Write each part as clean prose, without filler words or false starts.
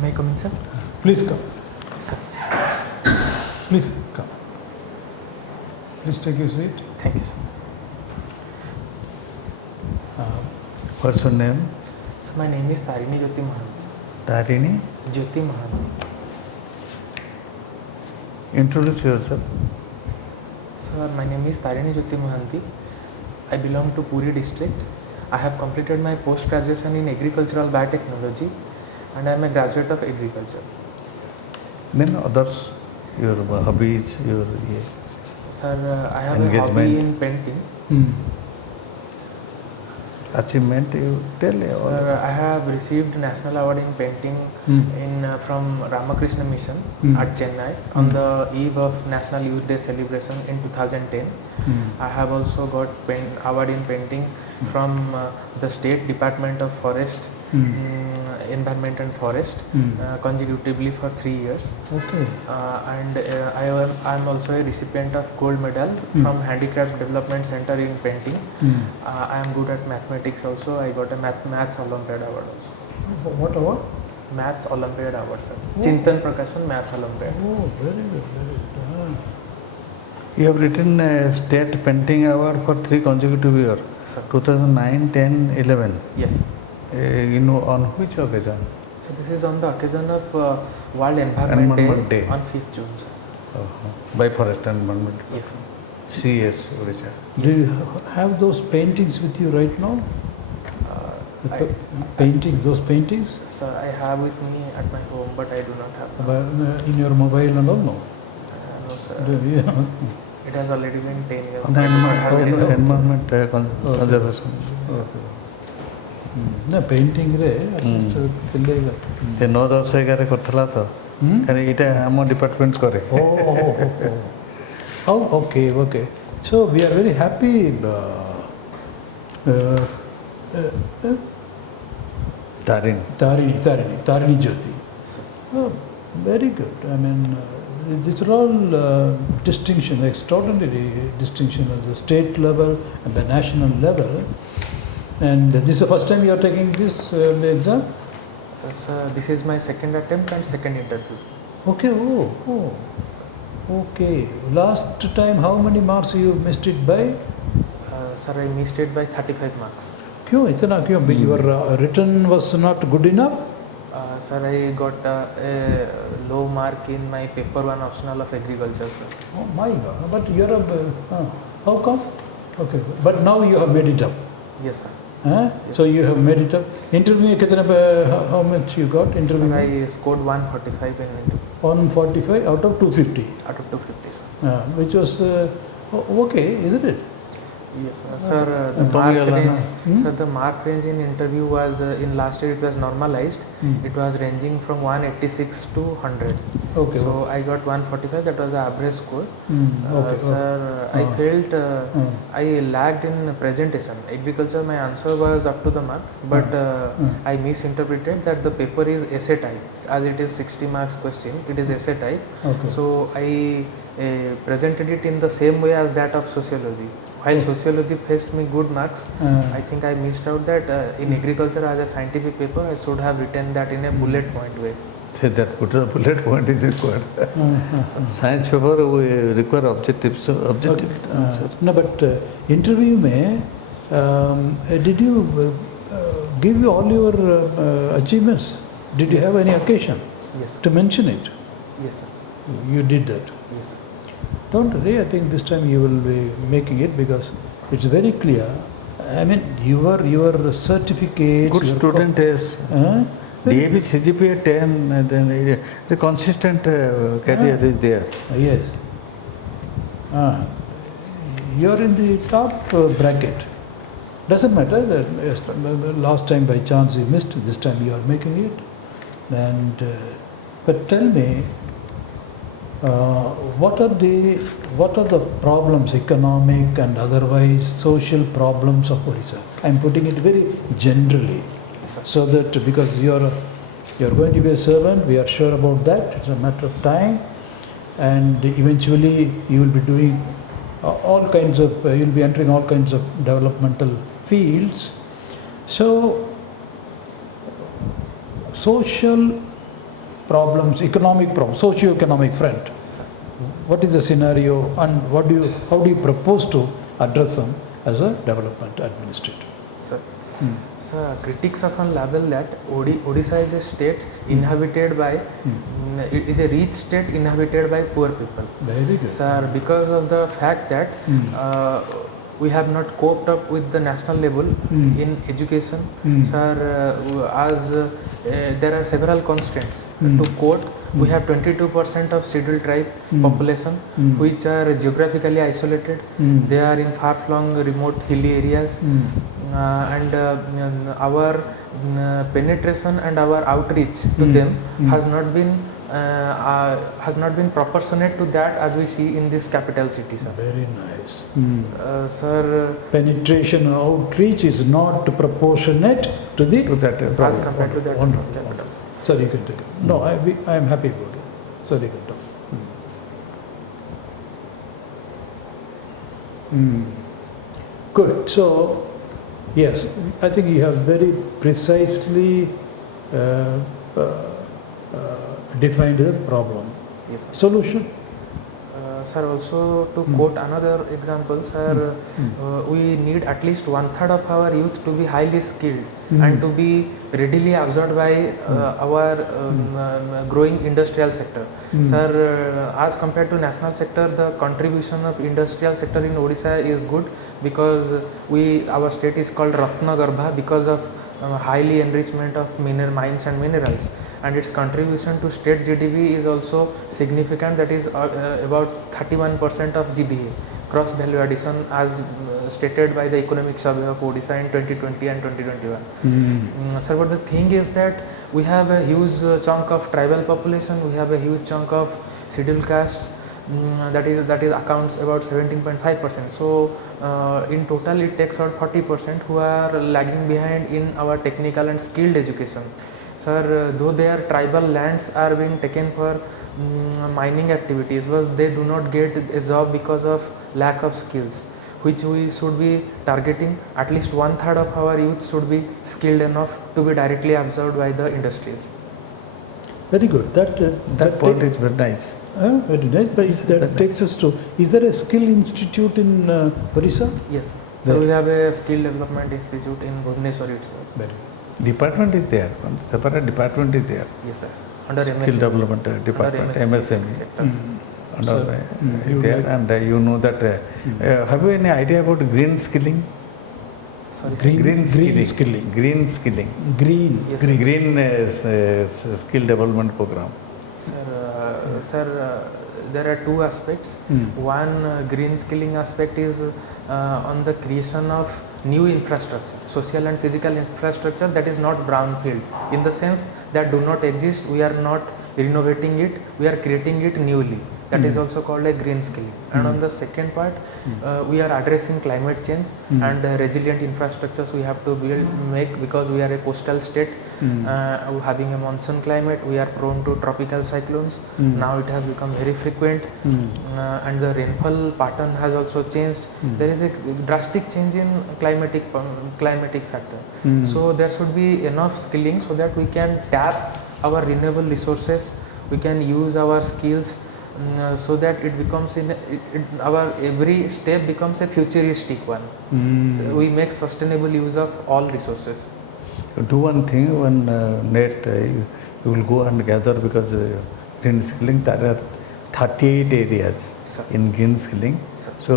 May I come in, sir? Please come. Sir. Please come. Please take your seat. Thank you, sir. What's your name? So my name is TARINI JYOTI MOHANTY. TARINI? JYOTI MOHANTY. Introduce yourself. Sir, my name is TARINI JYOTI MOHANTY. I belong to Puri district. I have completed my post-graduation in agricultural biotechnology and I am a graduate of agriculture. Then others, your hobbies, your Sir, I have engagement. a hobby in painting. Achievement, you tell all. Sir, I have received national award in painting from Ramakrishna Mission at Chennai on the eve of National Youth Day celebration in 2010. I have also got award in painting from the State Department of Forest, Environment and Forest consecutively for 3 years. Okay. And I am also a recipient of gold medal from Handicraft Development Center in painting. I am good at mathematics also. I got a Maths Olympiad award also. So what award? Maths Olympiad award, sir. Oh. Chintan Prakashan Math Olympiad. Oh, very good, very good. You have written a state painting award for 3 consecutive years. Sir. 2009, 10, 11. Yes, sir. You know on which occasion? So this is on the occasion of World Environment Day on 5th June, sir. By Forest and Environment. Yes, sir. CS, Odisha. Do you have those paintings with you right now? Paintings, those paintings? Sir, I have with me at my home, but I do not have. In your mobile and all? No. No, sir. Do you? It has already been 10 years. On the environment conservation. No, painting re at least tillega. ସେ 9-10 କରିଥିଲା ତ କାରଣ ଏଇଟା ଆମ department କରେ Oh, okay, okay. So we are very happy. Tarini Jyoti. Oh, very good. I mean, these are all distinction, extraordinary distinction at the state level and the national level. And this is the first time you are taking this exam? Sir, this is my second attempt and second interview. Okay, okay. Last time, how many marks you missed it by? Sir, I missed it by 35 marks. Kyun? Itna kyun? Your written was not good enough? Sir, I got a low mark in my paper 1 optional of agriculture, sir. Oh my God! But you are how come? Okay, but now you have made it up. Yes, sir. Yes. So you have made it up. Interview, how much you got? Interview? Sir, I scored 145 in interview. 145 out of 250. Out of 250, sir. Which was okay, isn't it? Yes, sir. The mark range. Sir, the mark range in interview was in last year it was normalized. It was ranging from 186 to 100. Okay. So I got 145. That was the average score. Okay. Sir, I felt I lagged in presentation. Agriculture, my answer was up to the mark, but I misinterpreted that the paper is essay type. As it is 60 marks question, it is essay type. Okay. So I presented it in the same way as that of sociology. While sociology fetched me good marks, I think I missed out that in agriculture as a scientific paper, I should have written that in a bullet point way. Say that bullet point is required. Science paper we require objective answer. No, but interview mein, did you give you all your achievements? Did you have any occasion to mention it? Yes, sir. You did that. Yes, sir. Don't worry, I think this time you will be making it because it's very clear. I mean, your certificates. Good student is DAB CGPA 10, then the consistent career is there. Yes. You are in the top bracket. Doesn't matter that last time by chance you missed, this time you are making it. And but tell me, what are the problems, economic and otherwise social problems of Odisha? I am putting it very generally, so that because you are going to be a servant, we are sure about that. It's a matter of time, and eventually you will be doing all kinds of. You will be entering all kinds of developmental fields. So social problems, economic problems, socio-economic front. Sir. What is the scenario and how do you propose to address them as a development administrator? Sir. So critics often label that Odisha is a state inhabited by, it is a rich state inhabited by poor people. Very good. Sir, because of the fact that we have not coped up with the national level in education, sir, as there are several constraints to quote. We have 22% of scheduled tribe population, which are geographically isolated. They are in far-flung, remote, hilly areas. And our penetration and our outreach to them has not been proportionate to that as we see in this capital city, sir. Very nice. Sir, Penetration and outreach is not proportionate to that as compared to that. Wonderful. Sir, you can take it. No, I am happy about it. Sir, you can talk. Good. So, yes, I think you have very precisely defined the problem. Yes, sir. Solution? Sir, also to quote another example, sir, we need at least 1/3 of our youth to be highly skilled and to be readily absorbed by our growing industrial sector. Sir, as compared to national sector, the contribution of industrial sector in Odisha is good because our state is called Ratna Garbha because of highly enrichment of mines and minerals, and its contribution to state GDP is also significant, that is about 31% of GDP, cross value addition, as stated by the economic survey of Odisha in 2020 and 2021. Sir, but the thing is that we have a huge chunk of tribal population, we have a huge chunk of scheduled castes, that is accounts about 17.5%. So in total it takes out 40% who are lagging behind in our technical and skilled education. Sir, though their tribal lands are being taken for mining activities, but they do not get a job because of lack of skills, which we should be targeting. At least 1/3 of our youth should be skilled enough to be directly absorbed by the industries. Very good. That point is very nice. Very nice. But that takes us to, is there a skill institute in Odisha? Yes. So we have a skill development institute in Bhubaneswar itself. Very good. Department is there, one separate department is there. Yes, sir. Under Skill MSME. development department, MSME. sector. Under there, and you know that. Have you any idea about green skilling? Sorry, sir. Green skilling. skilling. Green skilling. Green. Yes, green. Green skill development program. Sir, there are two aspects. One green skilling aspect is on the creation of new infrastructure, social and physical infrastructure that is not brownfield, in the sense that do not exist. We are not renovating it, we are creating it newly. That is also called a green skilling. And on the second part, we are addressing climate change and resilient infrastructures we have to make, because we are a coastal state having a monsoon climate. We are prone to tropical cyclones. Now it has become very frequent, and the rainfall pattern has also changed. There is a drastic change in climatic factor. So there should be enough skilling so that we can tap our renewable resources, we can use our skills, so that it becomes our every step becomes a futuristic one. So we make sustainable use of all resources. Do one thing, when you will go and gather, because green skilling there are 38 areas in green skilling. So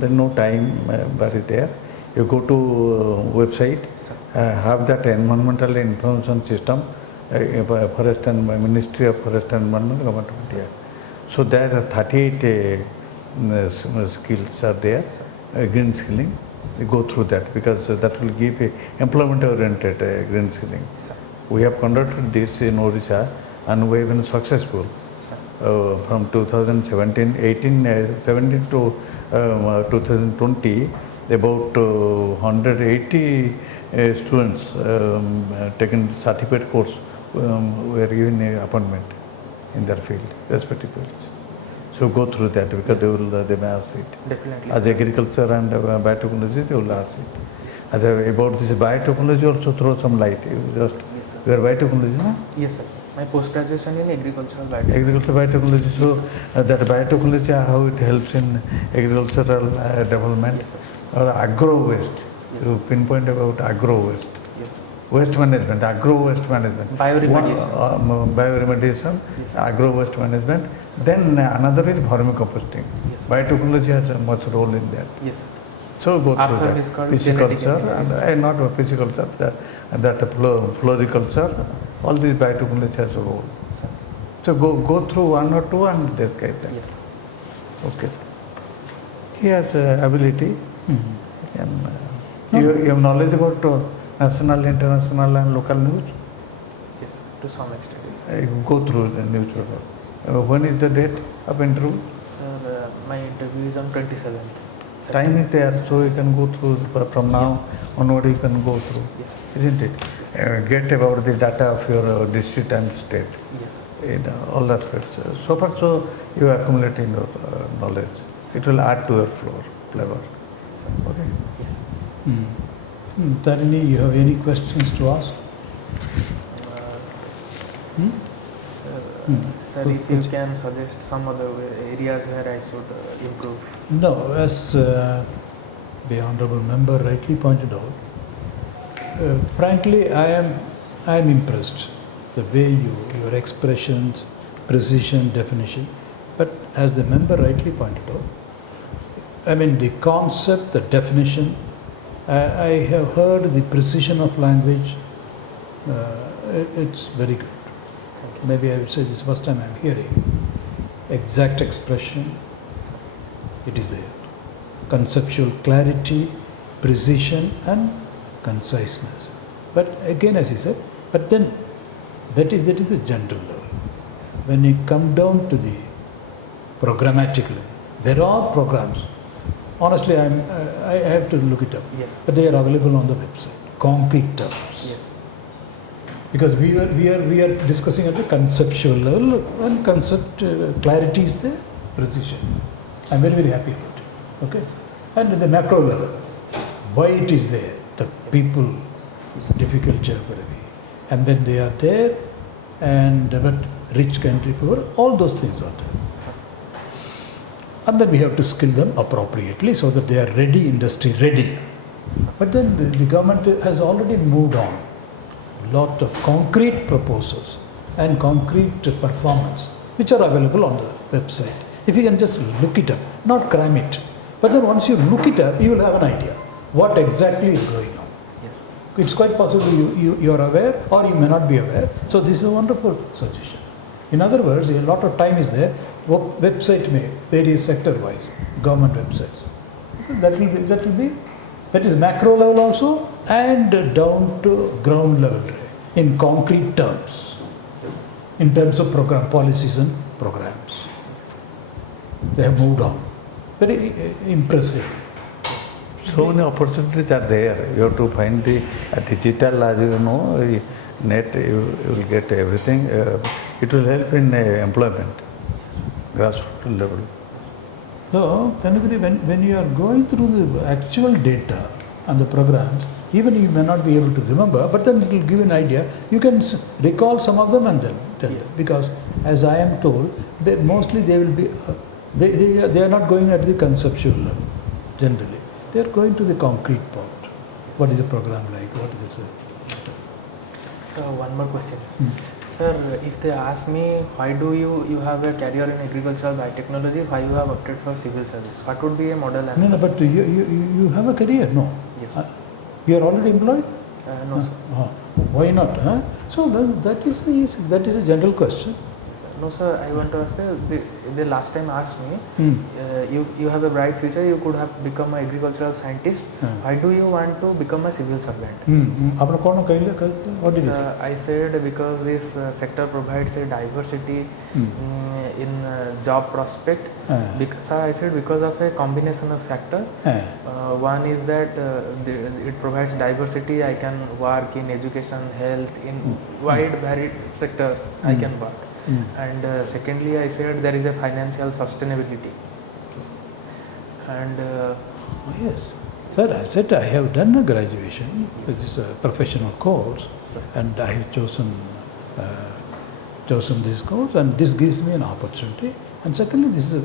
there is no time barrier there. You go to website, have that environmental information system, Forest and Ministry of Forest and Environment, Government of India. So there are 38 skills are there, green skilling. You go through that, because that will give a employment oriented green skilling. We have conducted this in Odisha and we have been successful. From 2017 to 2020, about 180 students taken certificate course were given an appointment in their field, respective fields. So go through that, because they may ask it. Definitely. As agriculture and biotechnology, they will ask it. As about this biotechnology, also throw some light. You are biotechnology, no? Yes, sir. My post-graduation in agricultural biotechnology. Agricultural biotechnology. So that biotechnology, how it helps in agricultural development Yes, sir. or agro waste. Yes, You pinpoint about agro waste. Yes. Waste management, agro waste management. Bioremediation. Bioremediation, Yes, sir. agro waste management. Then another is vermicomposting. Yes, sir. Biotechnology has a much role in that. Yes, sir. So go through Arthur that. is called genetic Pisciculture and not pisciculture, that floriculture, all these biotechnology has a role. Sir. So go through one or two and describe them. Yes, sir. Okay. Sir. He has ability. Mm-hmm. And, you have knowledge about national, international and local news. Yes, sir. To some extent, yes. You go through the newspaper. Yes, sir. When is the date of interview? Sir, my interview is on 27th. Time is there, so you can go through from now onward. You can go through, Yes, sir. isn't it? Get about the data of your district and state Yes, sir. in all aspects. So far, so you accumulate in your knowledge. It will add to your flavor. Sir. Okay. Yes, sir. Tarini, you have any questions to ask? Sir, Hmm. sir, Good if you question. can suggest some other areas where I should improve. No, as the honourable member rightly pointed out, frankly, I am impressed the way your expressions, precision, definition. But as the member rightly pointed out, I mean the concept, the definition. I have heard the precision of language. It's very good. Maybe I would say this is the first time I am hearing exact expression. It is there. Conceptual clarity, precision and conciseness. But again, as he said, but then that is a general level. When you come down to the programmatic level, there are programs. Honestly, I have to look it up. Yes. But they are available on the website. Concrete terms. Yes. Because we are discussing at the conceptual level, and concept clarity is there, precision. I'm very, very happy about it. Okay? And at the macro level, why it is there, the people, difficult geography, and then they are there, and but rich country poor, all those things are there. And then we have to skill them appropriately so that they are ready, industry ready. But then the government has already moved on. Lot of concrete proposals and concrete performance which are available on the website. If you can just look it up, not cram it, but then once you look it up, you will have an idea what exactly is going on. Yes. It's quite possible you are aware or you may not be aware. So this is a wonderful suggestion. In other words, a lot of time is there. Website may various sector wise, government websites. That is macro level also and down to ground level in concrete terms. Yes. In terms of program policies and programs. They have moved on. Very impressive. So many opportunities are there. You have to find the digital, as you know, net, you will get everything. It will help in employment, grassroots level. So, when you are going through the actual data and the programs, even you may not be able to remember, but then it will give an idea. You can recall some of them and then tell them. Because as I am told, mostly they will be, they are not going at the conceptual level, generally. They are going to the concrete part. What is the program like? What is it? So one more question. Sir, if they ask me why do you have a career in agricultural biotechnology, why you have opted for civil service, what would be a model answer? No, but you have a career, no? Yes. You are already employed? No, sir. Why not? Huh? So that is a general question. No, sir. I want to ask the last time asked me, you have a bright future. You could have become an agricultural scientist. Why do you want to become a civil servant? What did you say? Sir, I said because this sector provides a diversity in job prospect. Sir, I said because of a combination of factor. One is that it provides diversity. I can work in education, health, in wide varied sector. I can work. And secondly, I said there is a financial sustainability. And yes, sir, I said I have done a graduation, which is a professional course, and I have chosen chosen this course, and this gives me an opportunity. And secondly, this is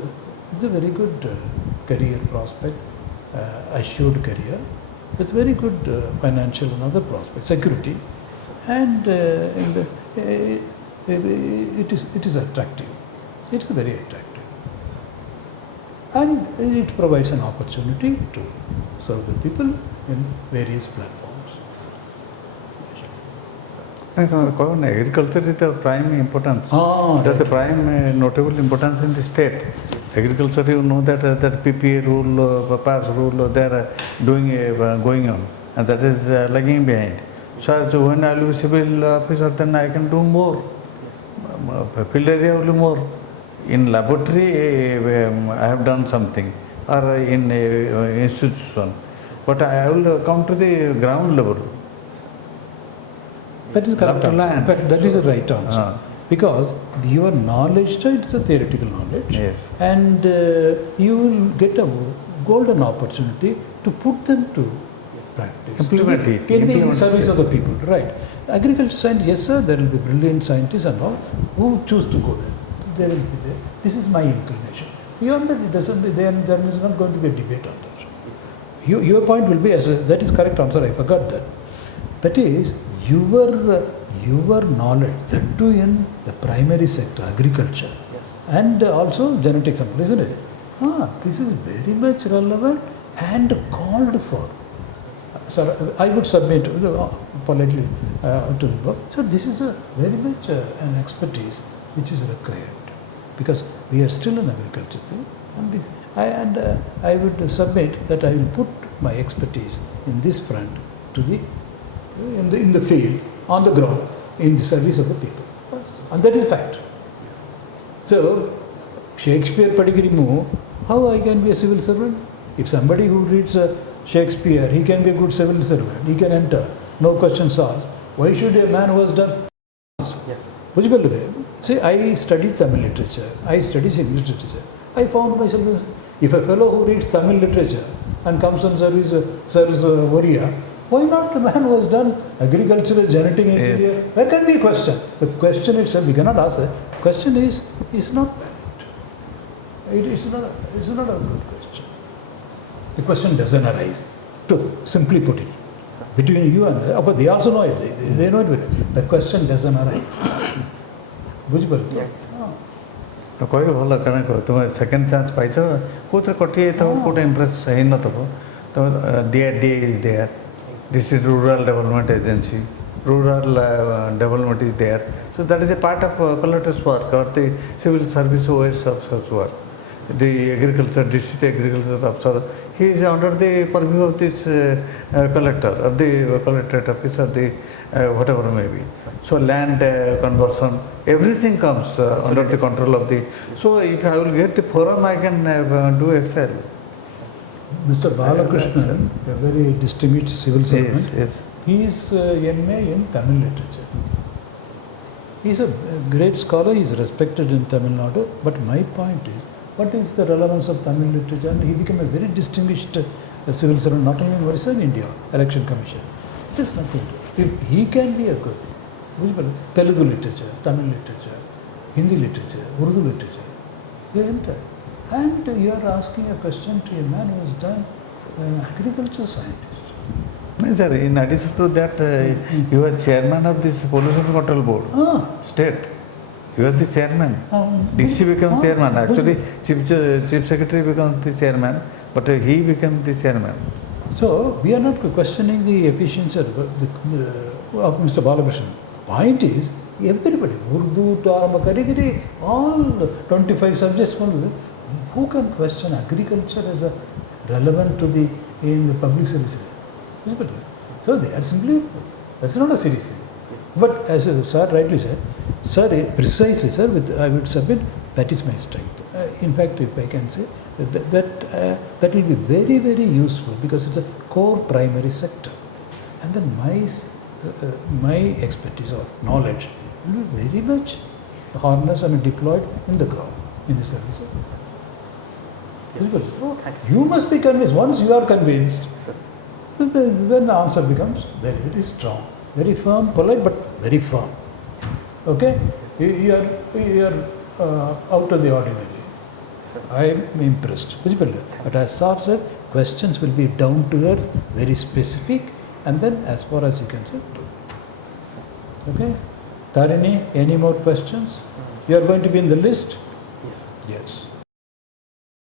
a very good career prospect, assured career, with very good financial and other prospects, security, and it is attractive. It is very attractive, and it provides an opportunity to serve the people in various platforms. Agriculture is the prime importance. That's the prime notable importance in the state. Agriculture, you know that PPA rule, PAS rule, they are doing going on, and that is lagging behind. So when I will be civil officer, then I can do more. Field area will be more. In laboratory, I have done something, or in institution, but I will come to the ground level. That is correct answer. In fact, that is the right answer. Because your knowledge, it's a theoretical knowledge, yes, and you will get a golden opportunity to put them to practice. Implement it. In the service of the people, right? Agriculture science, yes sir, there will be brilliant scientists and all who choose to go there. They will be there. This is my inclination. Beyond that, it doesn't. There is not going to be a debate on that. Your point will be, that is correct answer. I forgot that. That is your knowledge, that too in the primary sector, agriculture, and also genetics, isn't it? This is very much relevant and called for. So I would submit politely to the book. So this is a very much an expertise which is required, because we are still in agriculture thing, and I would submit that I will put my expertise in this front to the in the field, on the ground, in the service of the people. And that is fact. So, Shakespeare Padigirimu, how I can be a civil servant? If somebody who reads Shakespeare, he can be a good civil servant, he can enter, no questions asked. Why should a man who has done? Yes. See, I studied Tamil literature, I studied English literature. I found myself, if a fellow who reads Tamil literature and comes and serves Oriya, why not a man who has done agricultural genetic engineering? Yes. There can be a question. The question itself, we cannot ask that. The question is not valid. It's not a good question. The question doesn't arise. To simply put it, between you and but they also know it. They know it very well. The question doesn't arise. कही भल कण तुम second chance पाइछ कौन कटि Kaut impress हो तो DRDA is there, District Rural Development Agency, rural development is there. So that is a part of collector's work or the civil service OAS officer's work. The agriculture, district agriculture officer, he is under the purview of this collector, of the collectorate office, of the whatever may be. So land conversion, everything comes under the control of the. So if I will get the forum, I can do excel. Mr. Balakrishnan, a very distinguished civil servant, he is MA in Tamil literature. He is a great scholar, he is respected in Tamil Nadu, but my point is, what is the relevance of Tamil literature? And he became a very distinguished civil servant, not only in Odisha, in India, Election Commission. It is nothing to it. If he can be a good Telugu literature, Tamil literature, Hindi literature, Urdu literature, they enter. And you are asking a question to a man who has done agriculture scientist. No, sir, in addition to that, you are chairman of this pollution control board, state. You are the chairman. DC becomes chairman. Actually, chief secretary becomes the chairman, but he becomes the chairman. So we are not questioning the efficiency of Mr. Balakrishnan. Point is, everybody, Urdu to Arama, all 25 subjects, who can question agriculture as a relevant to in the public service? So they are simply, that's not a serious thing. But as sir rightly said, sir, precisely sir, I would submit, that is my strength. In fact, if I can say, that will be very, very useful because it's a core primary sector. And then my expertise or knowledge will be very much harnessed and deployed in the ground, in the service. You must be convinced. Once you are convinced, then the answer becomes very, very strong. Very firm, polite, but very firm. Okay? sir. You are out of the ordinary. Sir. I am impressed. But as sir said, questions will be down to earth, very specific, and then as far as you can say, do it. Sir. Okay? Tarini, any more questions? You are going to be in the list? Yes, sir. Yes.